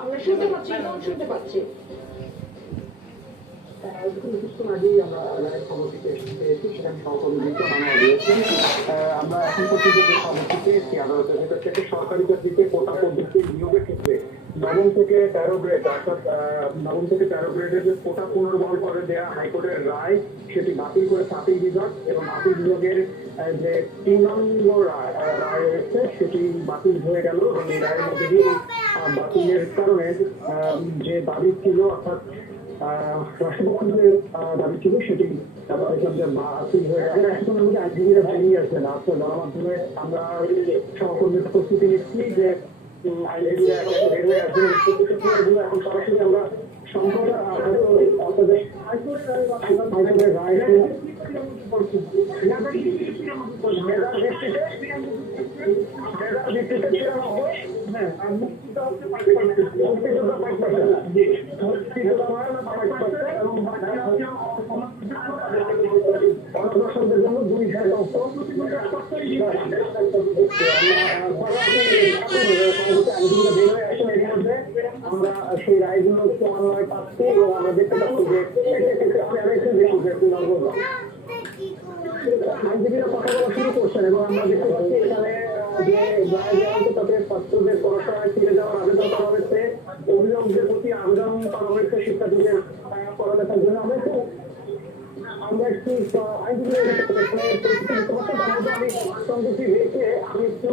আমরা শুনতে পাচ্ছি, শুনতে পাচ্ছি। কিছুক্ষণ আগেই আমরা খবরটিতে পেয়েছি, সেখানে সহকর্মীকে মানা দিয়েছেন। আমরা এখন পর্যন্ত যে খবরটি পেয়েছি আদালতের ভেতর থেকে, সরকারি চাকরিতে কোটা পদ্ধতি নিয়োগের ক্ষেত্রে নবম থেকে 13 গ্রেড, অর্থাৎ নবম থেকে 13 গ্রেডের যে কোটা পুনর্বহাল করে দেওয়া হাইকোর্টের রায়, সেটি বাতিল করে আপিল বিভাগ, এবং আপিল বিভাগের যে পূর্ণাঙ্গ রায় রয়েছে সেটি বাতিল হয়ে গেল। এবং এই রায়ের মধ্যে দিয়ে বাতিলের কারণে যে দাবি ছিল, অর্থাৎ রাষ্ট্রপক্ষের দাবি ছিল, সেটি বাতিল হয়ে গেল। এখন আমাদের আইনজীবীরা বেরিয়ে আসবেন। আজকে গণমাধ্যমে আমরা সহকর্মীর প্রস্তুতি নিচ্ছি যে আইনজীবীরা বের হয়ে আসবেন। এখন সরাসরি আমরা সম্পর্কে আপনাদের হাইকোর্টের রায় দর্শকদের জন্য 2,000 আমরা সেই রায়গুলো সমন্বয় পাচ্ছি, এবং আমরা দেখতে পাচ্ছি যে আইনজীবীরা কথা বলা শুরু করছেন, এবং আমরা দেখতে পাচ্ছি এখানে যে রায় দেওয়া হয়েছে তাতে ছাত্রদের পড়াশোনায় ফিরে যাওয়ার আবেদন করা হয়েছে, অভিভাবকদের প্রতি আবেদন করা হয়েছে শিক্ষার্থীদের পড়ালেখার জন্য। আমরা একটু আইনজীবীদের আমি একটু